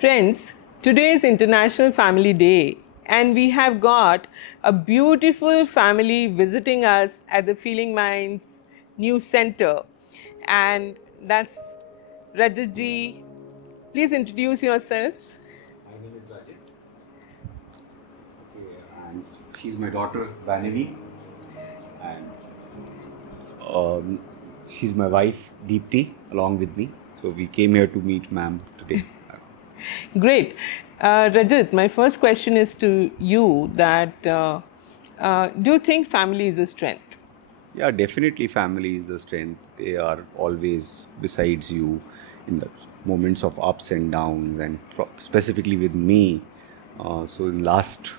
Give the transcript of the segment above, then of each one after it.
Friends, today is International Family Day and we have got a beautiful family visiting us at the Feeling Minds News Center, and that's Rajat ji. Please introduce yourselves. My name is Rajit. Okay, and she's my daughter Vanavi, and she's my wife Deepthi along with me. So we came here to meet ma'am today. Great. Rajat, my first question is to you that do you think family is a strength? Yeah, definitely family is the strength. They are always besides you in the moments of ups and downs, and specifically with me. So in last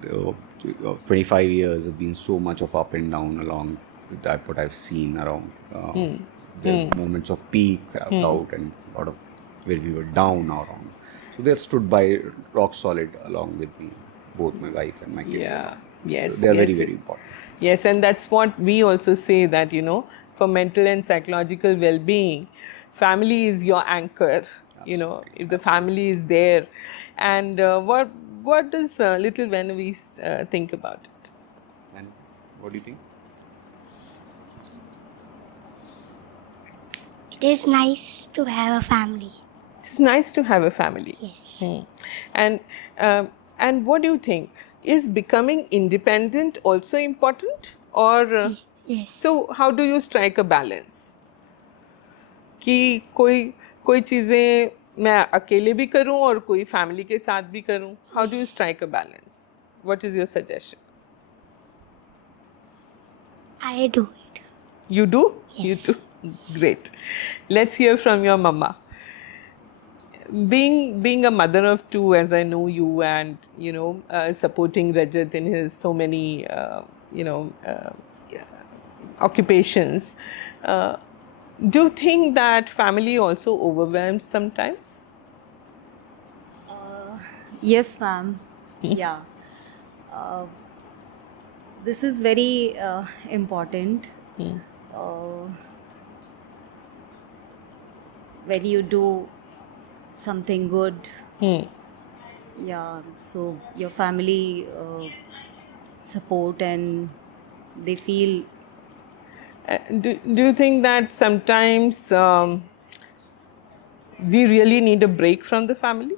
25 years have been so much of up and down along with that what I've seen around. There are moments of peak, doubt, and a lot of where we were down around. So they have stood by rock solid along with me, both my wife and my kids. Yeah. Yes. So they are yes, very, yes. very important. Yes, and that's what we also say, that, for mental and psychological well-being, family is your anchor. Absolutely. If the family is there. And what does little Vanavi think about it? And what do you think? It is nice to have a family. It's nice to have a family. Yes. And what do you think? Is becoming independent also important? Or Yes. so how do you strike a balance? कि कोई चीज़ें मैं अकेले भी करूं और कोई family के साथ भी करूं? How do you strike a balance? What is your suggestion? I do it. You do? Yes. You do? Great. Let's hear from your mama. Being a mother of two, as I know you, and supporting Rajat in his so many occupations, do you think that family also overwhelms sometimes? Yes, ma'am. Yeah. This is very important. When you do something good, yeah, so your family support and they feel. Do you think that sometimes we really need a break from the family?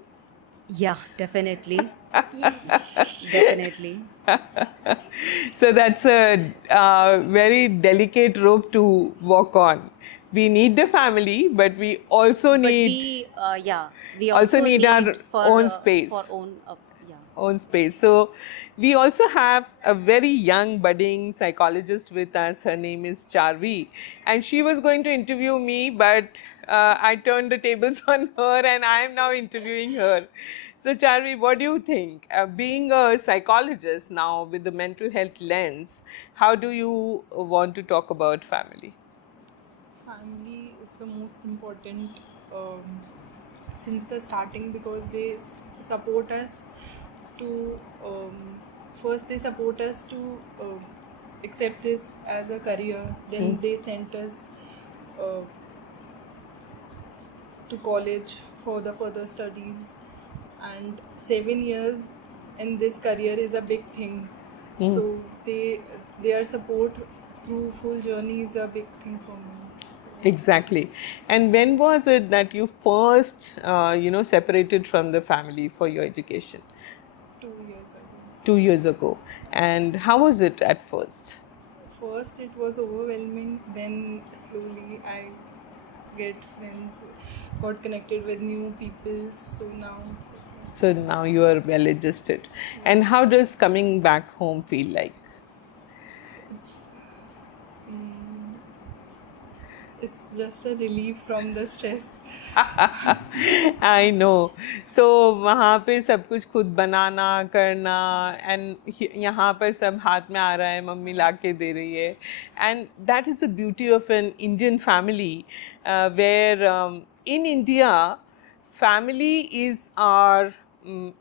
Yeah, definitely. Definitely. So that's a very delicate rope to walk on. We need the family, but we also need. We also need our for, own space. For own, own space. So we also have a very young budding psychologist with us. Her name is Charvi, and she was going to interview me, but I turned the tables on her and I am now interviewing her. So Charvi, what do you think? Being a psychologist now with the mental health lens, how do you want to talk about family? Family is the most important since the starting, because they support us to first they support us to accept this as a career, then they sent us to college for the further studies, and 7 years in this career is a big thing. So their support through full journey is a big thing for me. Exactly. And when was it that you first, separated from the family for your education? 2 years ago. 2 years ago. And how was it at first? First it was overwhelming, then slowly I get friends, got connected with new people, so now it's okay. So now you are well adjusted. And how does coming back home feel like? It's just a relief from the stress. I know. So वहाँ पे सब कुछ खुद बनाना करना, and यहाँ पर सब हाथ में आ रहा है, मम्मी ला के दे रही है, and that is the beauty of an Indian family, where in India, family is our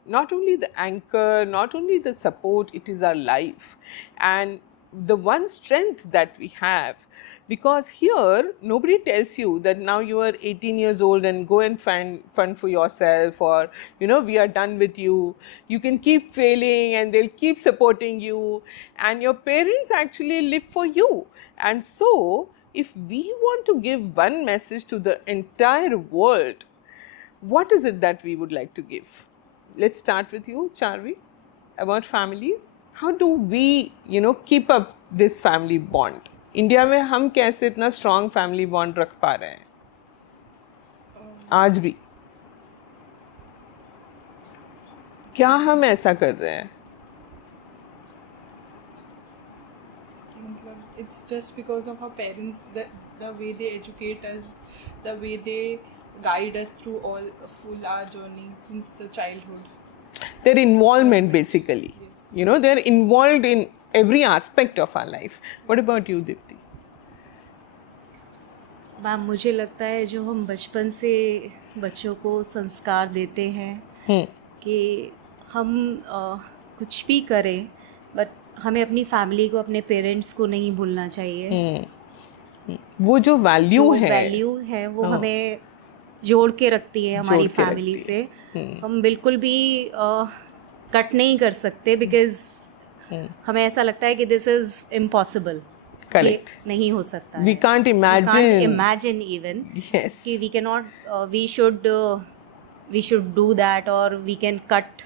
not only the anchor, not only the support, it is our life. And the one strength that we have, because here nobody tells you that now you are 18 years old and go and find fun for yourself, or we are done with you. You can keep failing and they'll keep supporting you, and your parents actually live for you. And so if we want to give one message to the entire world, what is it that we would like to give? Let's start with you, Charvi, about families. How do we, keep up this family bond? India में हम कैसे इतना strong family bond रख पा रहे हैं आज भी? क्या हम ऐसा कर रहे हैं? मतलब it's just because of our parents, the way they educate us, the way they guide us through all full our journey since the childhood. Their involvement basically. Yes. They're involved in every aspect of our life. What about you, Dipti? Ma'am, मुझे लगता है जो हम बचपन से बच्चों को संस्कार देते हैं कि हम कुछ भी करें, बट हमें अपनी फैमिली को, अपने पेरेंट्स को नहीं भूलना चाहिए. वो जो वैल्यू है वो हमें जोड़ के रखती है हमारी फैमिली से. हम बिल्कुल भी कट नहीं कर सकते, बिकॉज हमें ऐसा लगता है कि दिस इज इम्पॉसिबल. करेक्ट. नहीं हो सकता. वी कांट इमेजिन इवन कि we can not, we should do that, और वी कैन कट.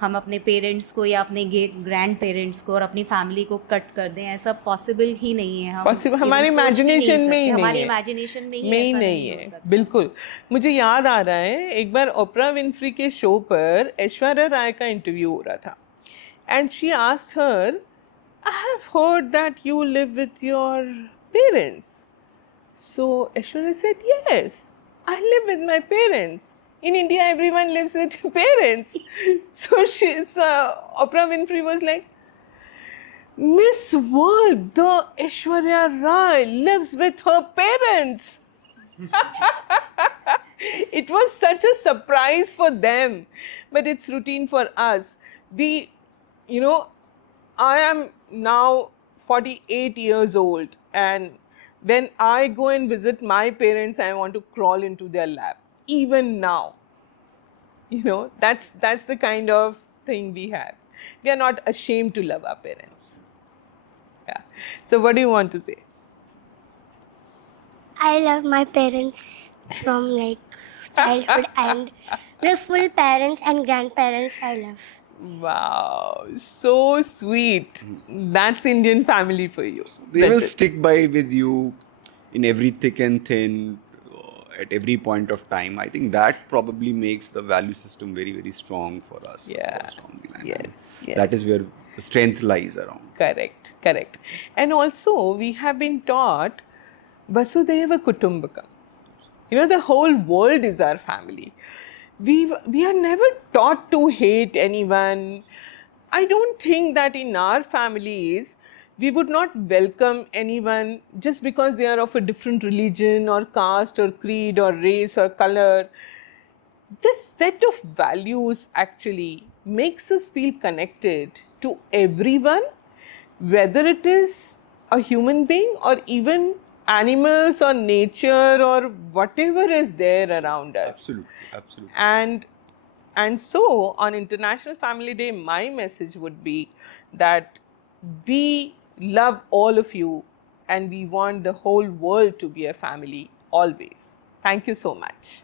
हम अपने पेरेंट्स को या अपने ग्रैंड पेरेंट्स को और अपनी फैमिली को कट कर दें, ऐसा पॉसिबल ही नहीं है. हमारी इमेजिनेशन में ही हमारी इमेजिनेशन में ही नहीं है. बिल्कुल. मुझे याद आ रहा है एक बार ओपरा विनफ्री के शो पर ऐश्वर्या राय का इंटरव्यू हो रहा था, and she asked her, I have heard that you live with your parents. So Aishwarya said, yes, I live with my parents. In India, everyone lives with parents. So Oprah Winfrey was like, Miss World, the Aishwarya Rai lives with her parents. It was such a surprise for them, but it's routine for us. I am now 48 years old, and when I go and visit my parents, I want to crawl into their lap. Even now, that's the kind of thing we have. We are not ashamed to love our parents. Yeah. So what do you want to say? I love my parents from childhood, and the full parents and grandparents I love. Wow, so sweet. That's Indian family for you. They will stick by with you in every thick and thin, at every point of time. I think that probably makes the value system very, very strong for us. Yeah. Yes. That is where the strength lies around. Correct. And also, we have been taught Vasudhaiva Kutumbakam. The whole world is our family. We are never taught to hate anyone. I don't think that in our families we would not welcome anyone just because they are of a different religion or caste or creed or race or color. This set of values actually makes us feel connected to everyone, whether it is a human being or even animals or nature or whatever is there around us. Absolutely. And so on International Family Day, my message would be that we love all of you and we want the whole world to be a family always. Thank you so much.